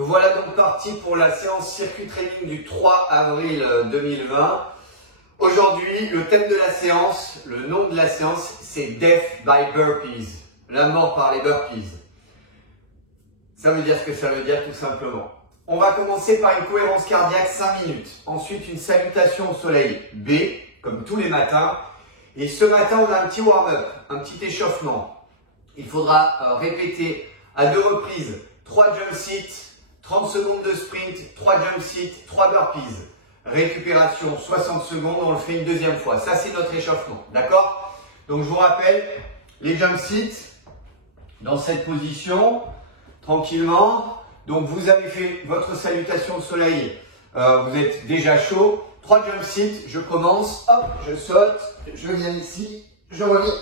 Nous voilà donc partis pour la séance circuit training du 3 avril 2020. Aujourd'hui, le thème de la séance, le nom de la séance, c'est Death by Burpees. La mort par les burpees. Ça veut dire ce que ça veut dire tout simplement. On va commencer par une cohérence cardiaque 5 minutes. Ensuite, une salutation au soleil B, comme tous les matins. Et ce matin, on a un petit warm-up, un petit échauffement. Il faudra répéter à 2 reprises 3 jump seats, 30 secondes de sprint, 3 jump seats, 3 burpees. Récupération 60 secondes, on le fait une deuxième fois. Ça, c'est notre échauffement. D'accord? Donc, je vous rappelle, les jump seats, dans cette position, tranquillement. Donc, vous avez fait votre salutation au soleil. Vous êtes déjà chaud. 3 jump seats, je commence. Hop, je saute. Je viens ici. Je reviens.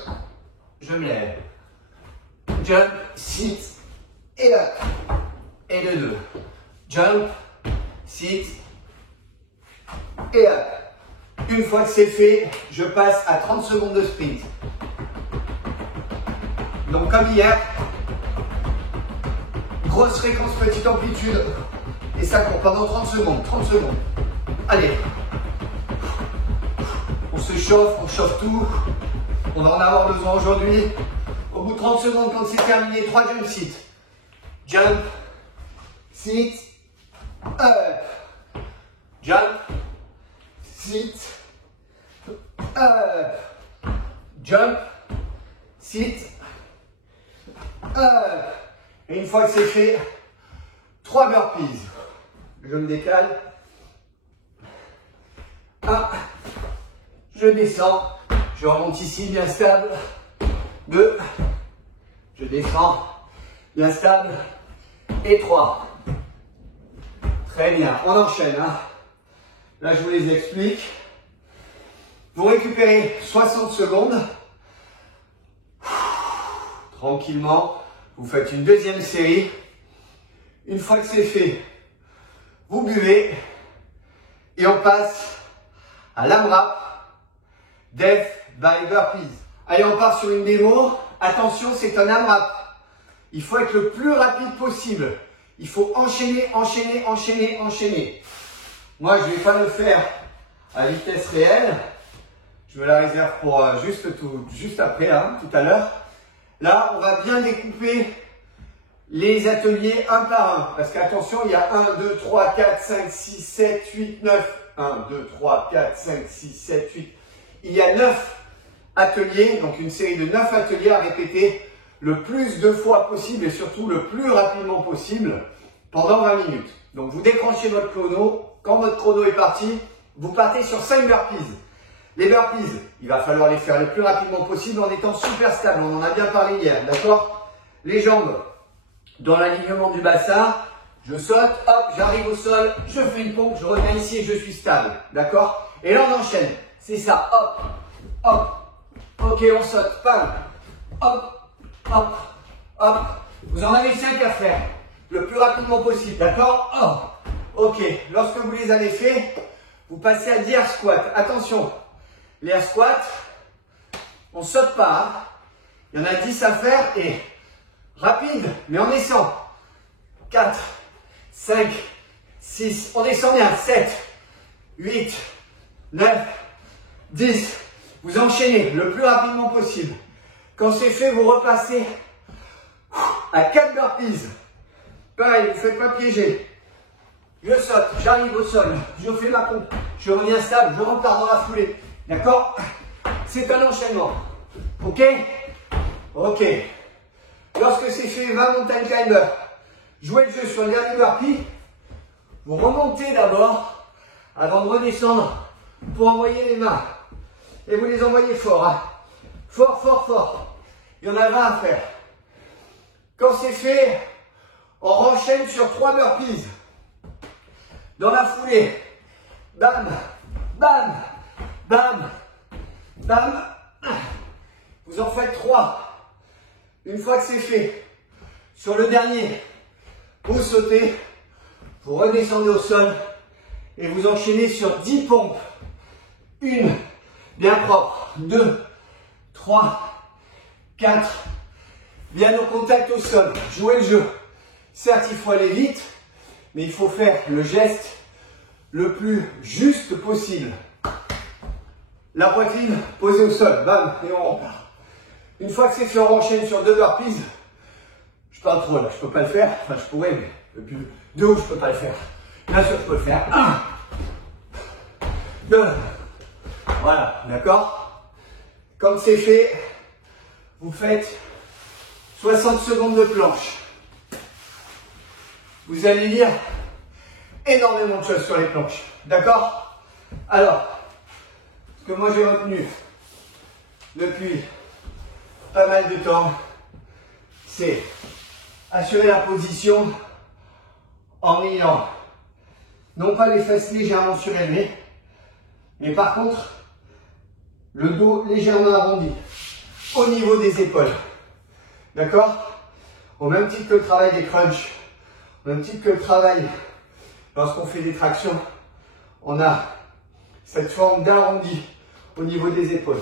Je me lève. Jump, sit, et up. Et de 2. Jump, sit, et up. Une fois que c'est fait, je passe à 30 secondes de sprint. Donc comme hier, grosse fréquence, petite amplitude. Et ça court pendant 30 secondes. 30 secondes. Allez. On se chauffe, on chauffe tout. On va en avoir besoin aujourd'hui. Au bout de 30 secondes, quand c'est terminé, 3 jump sit. Jump, sit, up. Jump, sit, up. Jump, sit, up. Et une fois que c'est fait, 3 burpees. Je me décale. 1. Je descends. Je remonte ici, bien stable. 2. Je descends. Bien stable. Et 3. Très bien. On enchaîne. Là, je vous les explique. Vous récupérez 60 secondes. Tranquillement. Vous faites une deuxième série. Une fois que c'est fait, vous buvez. Et on passe à l'AMRAP. Death by Burpees. Allez, on part sur une démo. Attention, c'est un AMRAP. Il faut être le plus rapide possible. Il faut enchaîner, enchaîner, enchaîner, enchaîner. Moi, je ne vais pas le faire à vitesse réelle. Je me la réserve pour juste après, tout à l'heure. Là, on va bien découper les ateliers un par un. Parce qu'attention, il y a 1, 2, 3, 4, 5, 6, 7, 8, 9. 1, 2, 3, 4, 5, 6, 7, 8. Il y a 9 ateliers, donc une série de 9 ateliers à répéter le plus de fois possible et surtout le plus rapidement possible pendant 20 minutes. Donc vous décranchez votre chrono. Quand votre chrono est parti, vous partez sur 5 burpees. Les burpees, il va falloir les faire le plus rapidement possible en étant super stable. On en a bien parlé hier, d'accord? Les jambes dans l'alignement du bassin. Je saute, hop, j'arrive au sol, je fais une pompe, je reviens ici et je suis stable, d'accord? Et là on enchaîne. C'est ça, hop, hop, ok, on saute, pam, hop, hop, hop. Vous en avez 5 à faire, le plus rapidement possible, d'accord? Oh, ok, lorsque vous les avez fait, vous passez à 10 air squats. Attention, les air squats, on ne saute pas, Il y en a 10 à faire et rapide, mais on descend. 4, 5, 6, on descend bien. 7, 8, 9, 10. Vous enchaînez le plus rapidement possible. Quand c'est fait, vous repassez à 4 burpees. Pareil, vous ne faites pas piéger. Je saute, j'arrive au sol, je fais ma pompe, je reviens stable, je repars dans la foulée. D'accord? C'est un enchaînement. Ok? Ok. Lorsque c'est fait, 20 mountain climber. Jouez le jeu sur le dernier burpee. Vous remontez d'abord avant de redescendre pour envoyer les mains. Et vous les envoyez fort. Hein. Fort, fort, fort. Il y en a 20 à faire. Quand c'est fait, on enchaîne sur 3 burpees. Dans la foulée. Bam, bam, bam, bam. Vous en faites 3. Une fois que c'est fait, sur le dernier, vous sautez, vous redescendez au sol et vous enchaînez sur 10 pompes. 1, bien propre. 2, 3, 4, bien au contact au sol. Jouez le jeu. Certes, il faut aller vite, mais il faut faire le geste le plus juste possible. La poitrine posée au sol, bam, et on repart. Une fois que c'est fait, on enchaîne sur 2 burpees. Je parle trop là, je peux pas le faire. Enfin, je pourrais, mais depuis de haut, je peux pas le faire. Bien sûr, je peux le faire. 1, 2. Voilà, d'accord? Comme c'est fait, vous faites 60 secondes de planche. Vous allez lire énormément de choses sur les planches. D'accord? Alors, ce que moi j'ai retenu depuis pas mal de temps, c'est assurer la position en ayant non pas les fesses légèrement surélevées, mais par contre le dos légèrement arrondi au niveau des épaules. D'accord? Au même titre que le travail des crunchs, au même titre que le travail lorsqu'on fait des tractions, on a cette forme d'arrondi au niveau des épaules.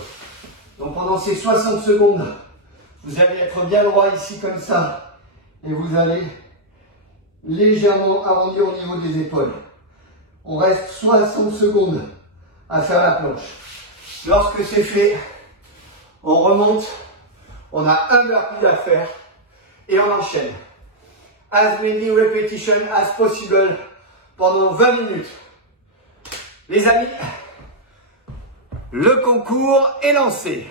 Donc pendant ces 60 secondes, vous allez être bien droit ici comme ça et vous allez légèrement arrondir au niveau des épaules. On reste 60 secondes à faire la planche. Lorsque c'est fait, on remonte, on a un burpee à faire et on enchaîne. As many repetitions as possible pendant 20 minutes. Les amis, le concours est lancé.